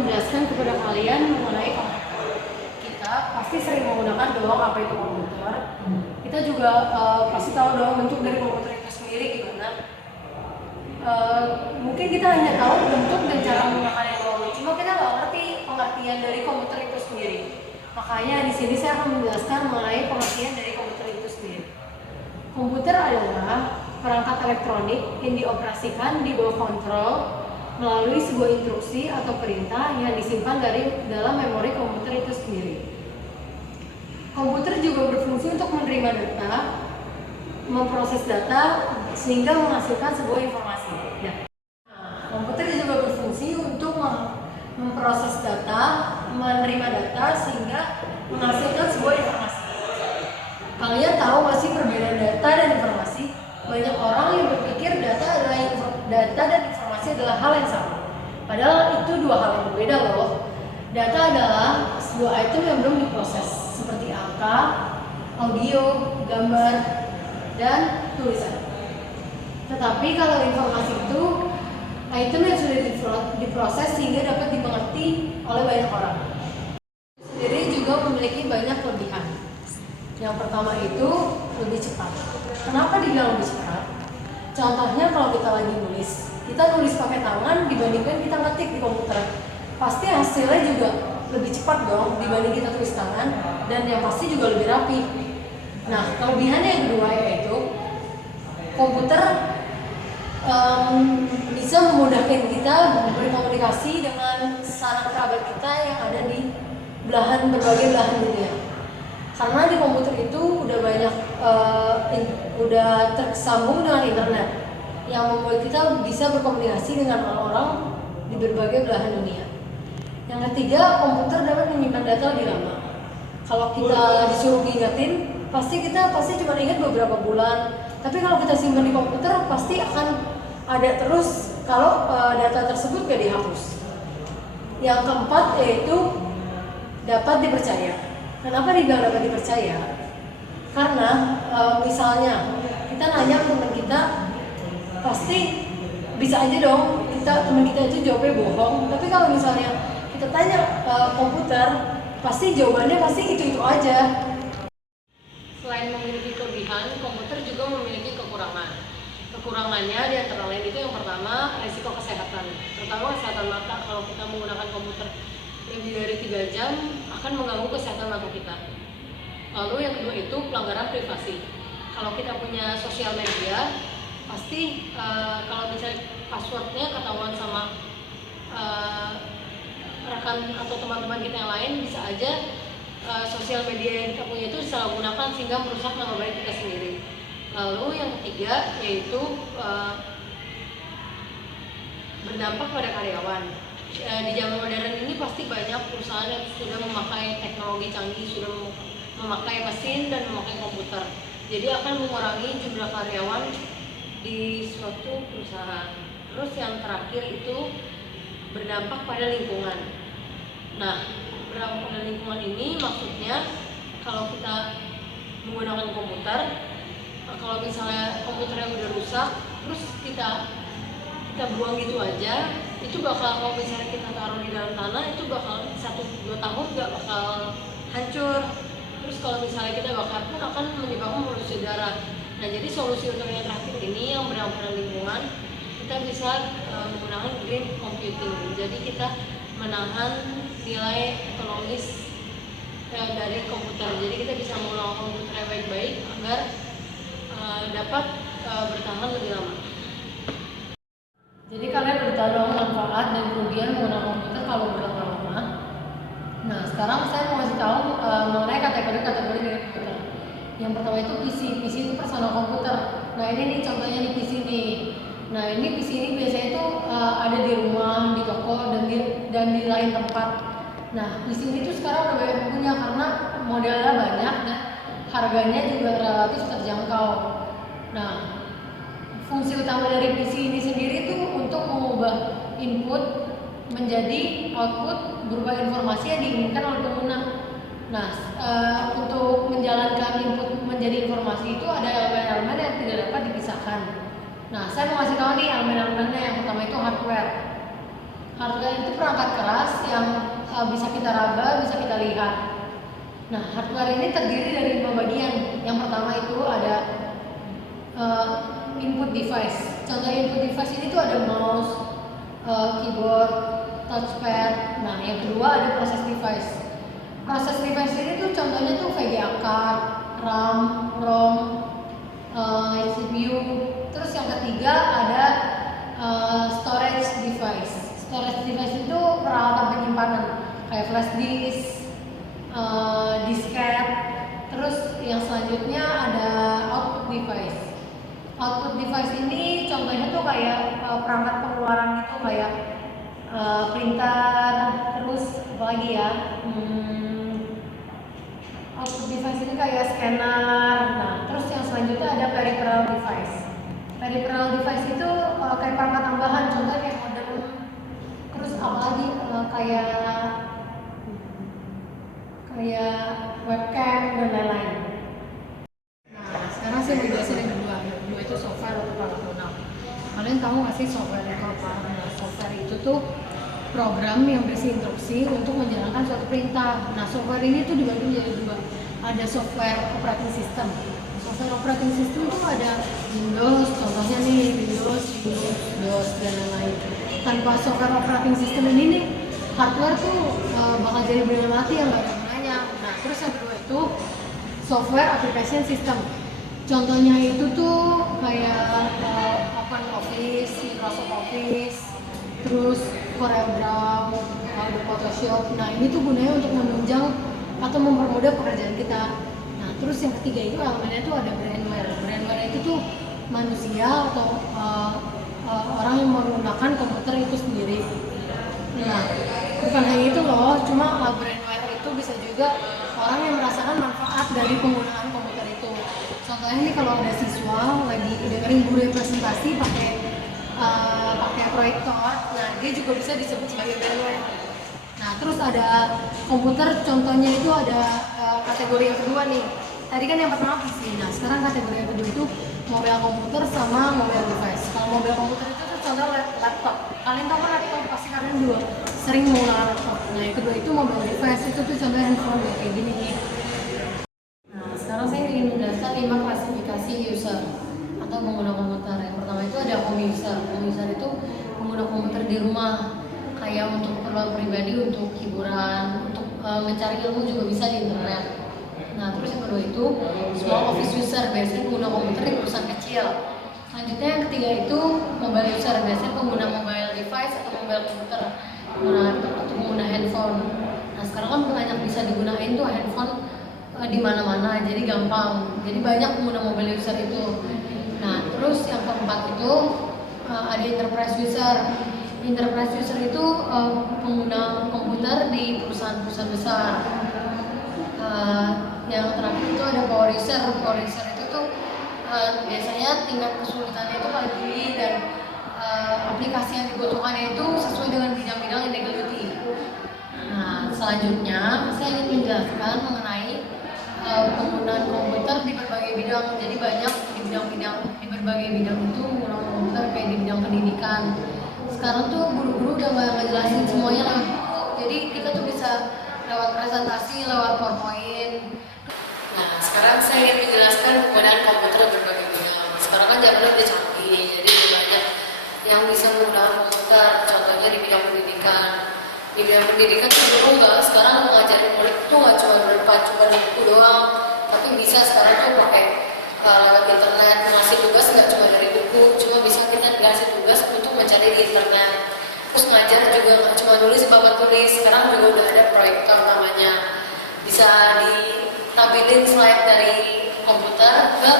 menjelaskan kepada kalian mengenai komputer. Kita pasti sering menggunakan dong apa itu komputer. Kita juga pasti tahu dong bentuk dari komputer itu sendiri gimana. Mungkin kita hanya tahu bentuk dan cara menggunakannya doang, cuma kita nggak ngerti pengertian dari komputer itu sendiri. Makanya di sini saya akan menjelaskan mengenai pengertian dari komputer itu sendiri. Komputer adalah perangkat elektronik yang dioperasikan di bawah kontrol melalui sebuah instruksi atau perintah yang disimpan dalam memori komputer itu sendiri. Komputer juga berfungsi untuk menerima data, memproses data, sehingga menghasilkan sebuah informasi. Ya. Komputer juga berfungsi untuk memproses data, menerima data, sehingga menghasilkan sebuah informasi. Kalian tahu nggak sih perbedaan data dan informasi? Banyak orang yang berpikir data dan informasi adalah hal yang sama. Padahal itu dua hal yang berbeda loh. Data adalah sebuah item yang belum diproses, seperti angka, audio, gambar, dan tulisan. Tetapi kalau informasi itu item yang sudah diproses sehingga dapat dimengerti oleh banyak orang. Sendiri juga memiliki banyak kelebihan. Yang pertama itu lebih cepat. Kenapa dibilang lebih cepat? Contohnya kalau kita lagi nulis, kita nulis pakai tangan dibandingkan kita ngetik di komputer. Pasti hasilnya juga lebih cepat dong dibanding kita tulis tangan, dan yang pasti juga lebih rapi. Nah, kelebihannya yang kedua yaitu komputer bisa memudahkan kita berkomunikasi dengan sanak kerabat kita yang ada di berbagai belahan dunia. Karena di komputer itu udah banyak udah tersambung dengan internet yang membuat kita bisa berkomunikasi dengan orang-orang di berbagai belahan dunia. Yang ketiga, komputer dapat menyimpan data lebih lama. Kalau kita disuruh ngingetin, pasti cuma ingat beberapa bulan. Tapi kalau kita simpan di komputer, pasti akan ada terus kalau data tersebut gak dihapus. Yang keempat yaitu dapat dipercaya. Kenapa dibilang dapat dipercaya? Karena misalnya kita nanya ke teman kita, pasti bisa aja dong teman kita itu jawabnya bohong. Tapi kalau misalnya kita tanya komputer, pasti jawabannya itu aja. Selain memiliki kelebihan, komputer juga memiliki kekurangan. Kekurangannya di antara lain itu yang pertama, risiko kesehatan, terutama kesehatan mata. Kalau kita menggunakan komputer lebih dari 3 jam akan mengganggu kesehatan mata kita. Lalu yang kedua itu pelanggaran privasi. Kalau kita punya sosial media, pasti kalau misalnya passwordnya ketahuan sama rekan atau teman-teman kita yang lain, bisa aja sosial media yang kita punya itu disalahgunakan sehingga merusak nama baik kita sendiri. Lalu yang ketiga yaitu berdampak pada karyawan. Di zaman modern ini pasti banyak perusahaan yang sudah memakai teknologi canggih, sudah memakai mesin dan memakai komputer. Jadi akan mengurangi jumlah karyawan di suatu perusahaan. Terus yang terakhir itu berdampak pada lingkungan. Nah, berdampak pada lingkungan ini maksudnya kalau kita menggunakan komputer, kalau misalnya komputernya udah rusak, terus kita buang gitu aja, itu bakal, kalau misalnya kita taruh di dalam tanah, itu bakal 1-2 tahun gak bakal hancur. Terus kalau misalnya kita bakar pun akan menyebabkan polusi udara. Nah, jadi solusi untuk yang terakhir ini yang berdampak pada lingkungan, kita bisa menggunakan green computing. Jadi kita menahan nilai ekonomis dari komputer. Jadi kita bisa menggunakan komputer yang baik-baik agar dapat bertahan lebih lama. Jadi kalian udah tahu dong manfaat dan kerugian menggunakan komputer kalau berlama-lama. Nah, sekarang saya mau kasih tahu mengenai kategori-kategori dari komputer. Yang pertama itu PC itu personal komputer. Nah, ini nih contohnya di PC nih. Nah, ini PC ini biasanya itu ada di rumah, di toko, dan di lain tempat. Nah, PC ini tuh sekarang udah banyak punya karena modelnya banyak dan harganya juga relatif terjangkau. Nah, fungsi utama dari PC ini sendiri itu untuk mengubah input menjadi output berupa informasi yang diinginkan oleh pengguna. Nah, untuk menjalankan input menjadi informasi itu ada elemen-elemen yang tidak dapat dipisahkan. Nah, saya mau kasih tahu nih elemen-elemennya. Yang pertama itu hardware. Hardware itu perangkat keras yang bisa kita raba, bisa kita lihat. Nah, hardware ini terdiri dari 5 bagian. Yang pertama itu ada input device. Contoh input device ini tuh ada mouse, keyboard, touchpad. Nah, yang kedua ada proses device. Proses device ini tuh contohnya tuh VGA card, RAM, ROM, CPU. Terus yang ketiga ada storage device. Storage device itu peralatan penyimpanan kayak flash disk, disket. Terus yang selanjutnya ada output device. Output device ini contohnya tuh kayak perangkat pengeluaran gitu kayak printer, terus apa lagi ya? Output device ini kayak scanner. Nah, terus yang selanjutnya ada peripheral device. Peripheral device itu kayak perangkat tambahan, contohnya kayak modem. Terus apalagi kayak webcam dan lain-lain. Nah, sekarang saya mau jelasin yang kedua. Yang kedua itu software atau perangkat lunak. Kalian tahu nggak sih software itu apa? Nah, software itu tuh program yang berisi instruksi untuk menjalankan suatu perintah. Nah, software ini tuh dibagi menjadi dua. Ada software operating system. Software operating system tuh ada Windows, contohnya nih Windows, DOS dan lain-lain. Tanpa software operating system ini nih, hardware tuh bakal jadi benda mati yang nggak ada gunanya. Nah, terus yang kedua itu software application system. Contohnya itu tuh kayak OpenOffice, Microsoft Office, terus CorelDRAW, Adobe Photoshop. Nah, ini tuh gunanya untuk menunjang atau mempermudah pekerjaan kita. Nah, terus yang ketiga itu elemennya tuh ada brandware. Brandware itu tuh manusia atau orang yang menggunakan komputer itu sendiri. Nah, bukan hanya itu loh, cuma brandware itu bisa juga orang yang merasakan manfaat dari penggunaan komputer itu. Contohnya nih kalau ada siswa lagi dengerin guru presentasi pakai proyektor, nah dia juga bisa disebut sebagai brandware. Nah, terus ada komputer, contohnya itu ada kategori yang kedua nih. Tadi kan yang pertama PC, nah sekarang kategori yang kedua itu mobile komputer sama mobile device. Kalau mobile komputer itu tuh contoh laptop. Kalian tahu kan laptop, pasti kalian juga sering menggunakan laptop. Nah, yang kedua itu mobile device, itu tuh contoh handphone kayak gini nih. Nah, sekarang saya ingin menjelaskan 5 klasifikasi user atau pengguna komputer. Yang pertama itu ada home user. Home user itu pengguna komputer di rumah, kayak untuk keperluan pribadi, untuk hiburan, untuk mencari ilmu juga bisa di internet. Nah, terus yang kedua itu small office user, biasanya pengguna komputer di perusahaan kecil. Selanjutnya yang ketiga itu mobile user, biasanya pengguna mobile device atau mobile komputer, pengguna laptop atau pengguna handphone. Nah, sekarang kan banyak bisa digunain tuh handphone di mana-mana, jadi gampang. Jadi banyak pengguna mobile user itu. Nah, terus yang keempat itu ada enterprise user. Enterprise user itu pengguna komputer di perusahaan-perusahaan besar. Yang terakhir itu ada power user. Power user itu tuh biasanya tingkat kesulitannya itu paling tinggi dan aplikasi yang dibutuhkannya itu sesuai dengan bidang-bidang yang digeluti. Nah, selanjutnya saya ingin menjelaskan mengenai penggunaan komputer di berbagai bidang. Jadi banyak di berbagai bidang itu menggunakan komputer, kayak di bidang pendidikan. Sekarang tuh guru-guru udah nggak ngejelasin semuanya lewat buku, jadi kita tuh bisa lewat presentasi, lewat PowerPoint. Nah, sekarang saya ingin menjelaskan penggunaan komputer di berbagai bidang. Sekarang kan zamannya udah canggih, jadi banyak yang bisa menggunakan komputer. Contohnya di bidang pendidikan. Di bidang pendidikan tuh dulu nggak, sekarang mengajarin murid tuh nggak cuma berpacu pada buku doang, tapi bisa sekarang tuh pakai lewat internet. Ngasih tugas nggak cuma dari buku, cuma bisa kita dikasih tugas untuk mencari di internet. Terus ngajar juga nggak cuma nulis papan tulis, sekarang juga udah ada proyektor namanya, bisa ditampilin slide dari komputer ke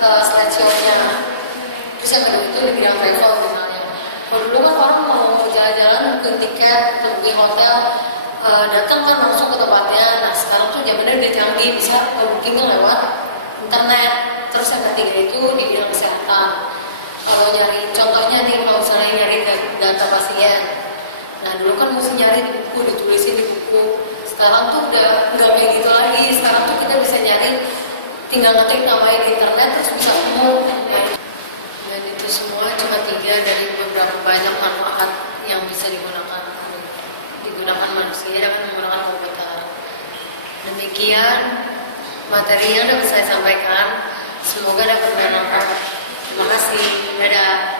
slideshow-nya. Terus yang kedua itu di bidang travel misalnya. Kalau dulu kan orang mau jalan-jalan ke tiket, ke booking hotel, datang kan langsung ke tempatnya. Nah, sekarang tuh zamannya udah canggih, bisa bookingnya lewat internet. Terus yang ketiga itu di bidang kesehatan. Kalau nyari, contohnya nih kalau misalnya nyari data pasien. Nah, dulu kan mesti nyari di buku, ditulisin di buku. Sekarang tuh udah nggak kayak gitu lagi. Sekarang tuh kita bisa nyari, tinggal ngetik namanya di internet terus bisa ketemu. Dan itu semua cuma 3 dari beberapa banyak manfaat yang bisa digunakan manusia dapat menggunakan komputer. Demikian materi yang dapat saya sampaikan. Semoga dapat bermanfaat. Terima kasih. Dadah.